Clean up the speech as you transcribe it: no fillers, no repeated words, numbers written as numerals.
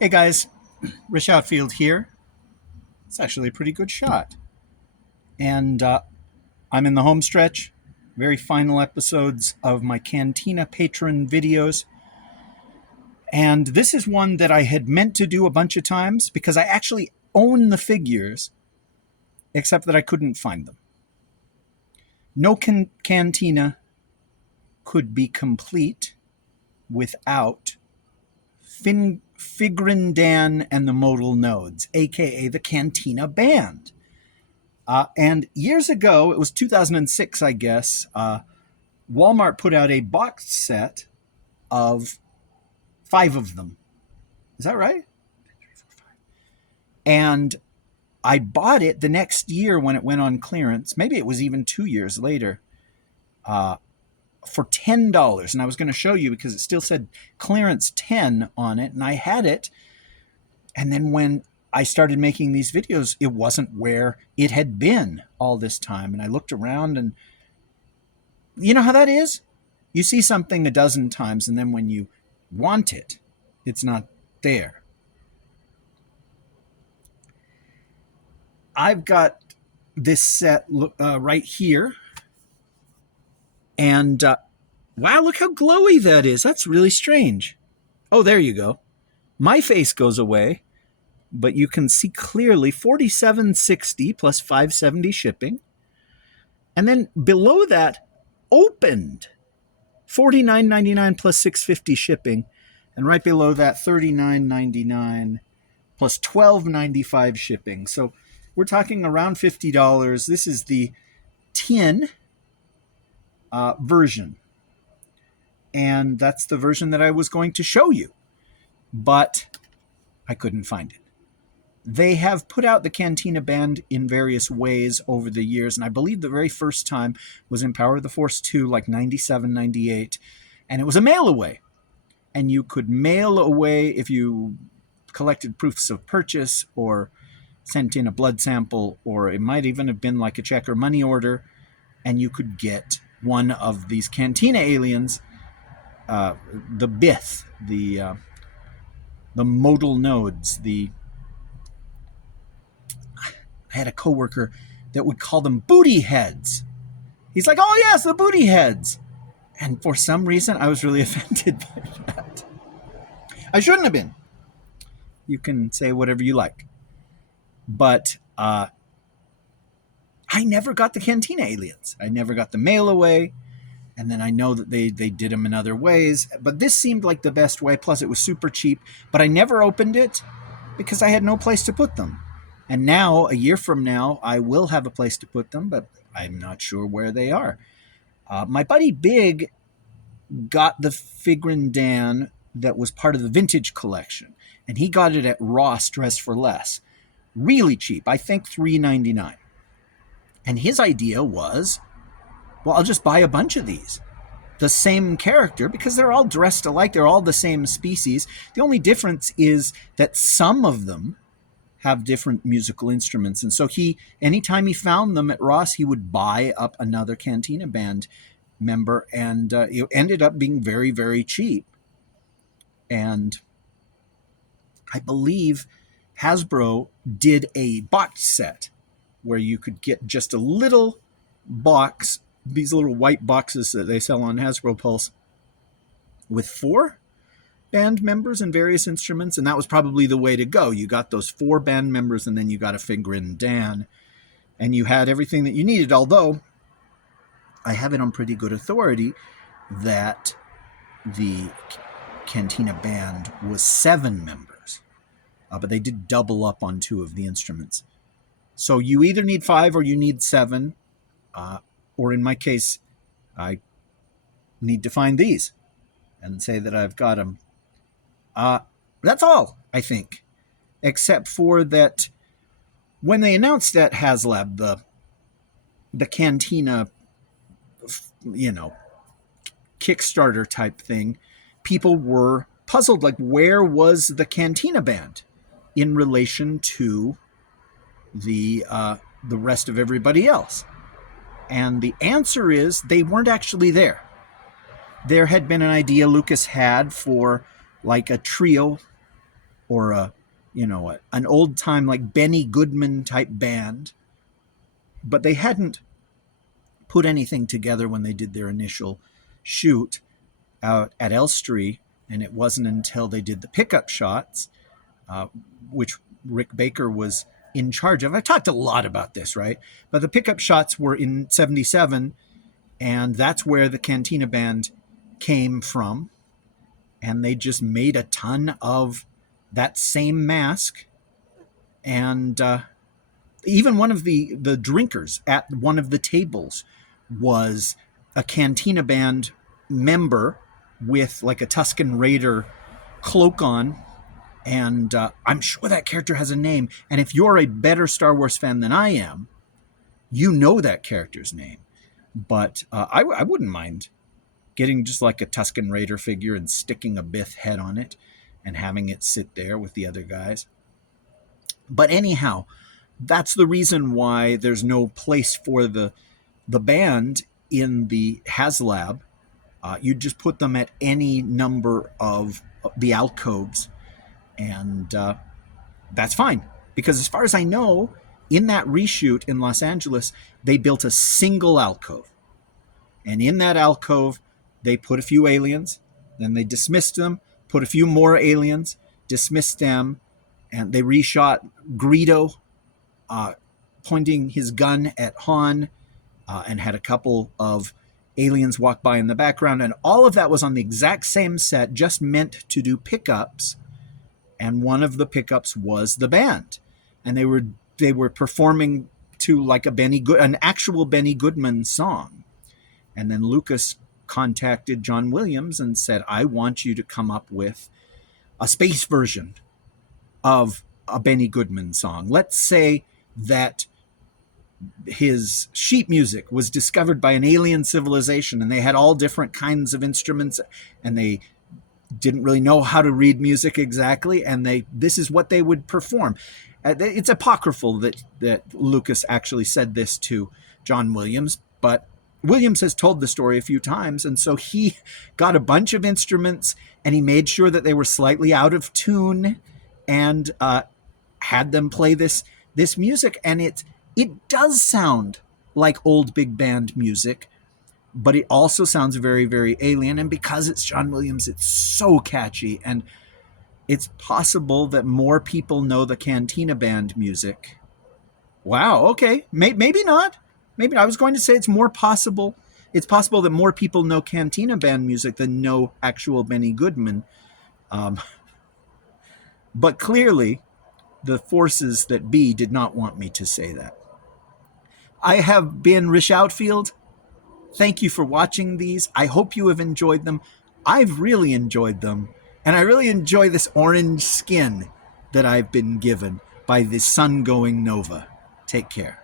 Hey guys, Rich Outfield here. It's actually a pretty good shot. And I'm in the home stretch, very final episodes of my Cantina patron videos. And this is one that I had meant to do a bunch of times because I actually own the figures, except that I couldn't find them. No Cantina could be complete without Figrin Dan and the Modal nodes, aka the Cantina Band. And years ago, it was 2006, I guess, Walmart put out a box set of 5 of them. Is that right? And I bought it the next year when it went on clearance. Maybe it was even 2 years later, for $10. And I was going to show you because it still said clearance 10 on it. And I had it. And then when I started making these videos, it wasn't where it had been all this time. And I looked around, and you know how that is? You see something a dozen times, and then when you want it, it's not there. I've got this set right here. And wow, look how glowy that is. That's really strange. Oh, there you go. My face goes away, but you can see clearly $47.60 plus $5.70 shipping. And then below that, opened, $49.99 plus $6.50 shipping. And right below that, $39.99 plus $12.95 shipping. So we're talking around $50. This is the tin version. And that's the version that I was going to show you. But I couldn't find it. They have put out the Cantina Band in various ways over the years, and I believe the very first time was in Power of the Force 2, like 97, 98, and it was a mail-away. And you could mail away if you collected proofs of purchase or sent in a blood sample, or it might even have been like a check or money order, and you could get one of these Cantina aliens, the Bith, the modal nodes, I had a coworker that would call them booty heads. He's like, oh yes, the booty heads. And for some reason, I was really offended by that. I shouldn't have been. You can say whatever you like. But I never got the Cantina aliens. I never got the mail away. And then I know that they did them in other ways. But this seemed like the best way. Plus, it was super cheap. But I never opened it because I had no place to put them. And now, a year from now, I will have a place to put them, but I'm not sure where they are. My buddy Big got the Figrin Dan that was part of the vintage collection, and he got it at Ross Dress for Less. Really cheap, I think $3.99. And his idea was, well, I'll just buy a bunch of these. The same character, because they're all dressed alike, they're all the same species. The only difference is that some of them have different musical instruments. And so anytime he found them at Ross, he would buy up another Cantina Band member, and it ended up being very, very cheap. And I believe Hasbro did a box set where you could get just a little box, these little white boxes that they sell on Hasbro Pulse, with 4 band members and various instruments, and that was probably the way to go. You got those 4 band members, and then you got a Figrin Dan, and you had everything that you needed, although I have it on pretty good authority that the Cantina Band was 7 members, but they did double up on 2 of the instruments. So you either need 5 or you need 7, or in my case, I need to find these and say that I've got them. That's all, I think, except for that when they announced at HasLab the Cantina, Kickstarter type thing, people were puzzled, like, where was the Cantina Band in relation to the rest of everybody else? And the answer is they weren't actually there. There had been an idea Lucas had for like a trio or an old time like Benny Goodman type band, but they hadn't put anything together when they did their initial shoot out at Elstree, and it wasn't until they did the pickup shots, which Rick Baker was in charge of. I talked a lot about this, right? But the pickup shots were in 77, and that's where the Cantina Band came from. And they just made a ton of that same mask. And even one of the drinkers at one of the tables was a Cantina Band member with like a Tusken Raider cloak on. And I'm sure that character has a name. And if you're a better Star Wars fan than I am, you know that character's name. But I wouldn't mind getting just like a Tusken Raider figure and sticking a Bith head on it and having it sit there with the other guys. But anyhow, that's the reason why there's no place for the band in the HasLab. You just put them at any number of the alcoves, and that's fine. Because as far as I know, in that reshoot in Los Angeles, they built a single alcove. And in that alcove, they put a few aliens, then they dismissed them, put a few more aliens, dismissed them, and they reshot Greedo pointing his gun at Han, and had a couple of aliens walk by in the background. And all of that was on the exact same set, just meant to do pickups. And one of the pickups was the band. And they were performing to like an actual Benny Goodman song. And then Lucas contacted John Williams and said, I want you to come up with a space version of a Benny Goodman song. Let's say that his sheet music was discovered by an alien civilization, and they had all different kinds of instruments, and they didn't really know how to read music exactly, and this is what they would perform. It's apocryphal that Lucas actually said this to John Williams, but Williams has told the story a few times, and so he got a bunch of instruments, and he made sure that they were slightly out of tune, and had them play this music, and it does sound like old big band music, but it also sounds very, very alien. And because it's John Williams, it's so catchy. And it's possible that more people know the Cantina Band music. Wow, okay. Maybe not. Maybe I was going to say it's more possible. It's possible that more people know Cantina Band music than know actual Benny Goodman. But clearly, the forces that be did not want me to say that. I have been Rish Outfield. Thank you for watching these. I hope you have enjoyed them. I've really enjoyed them. And I really enjoy this orange skin that I've been given by the sun-going Nova. Take care.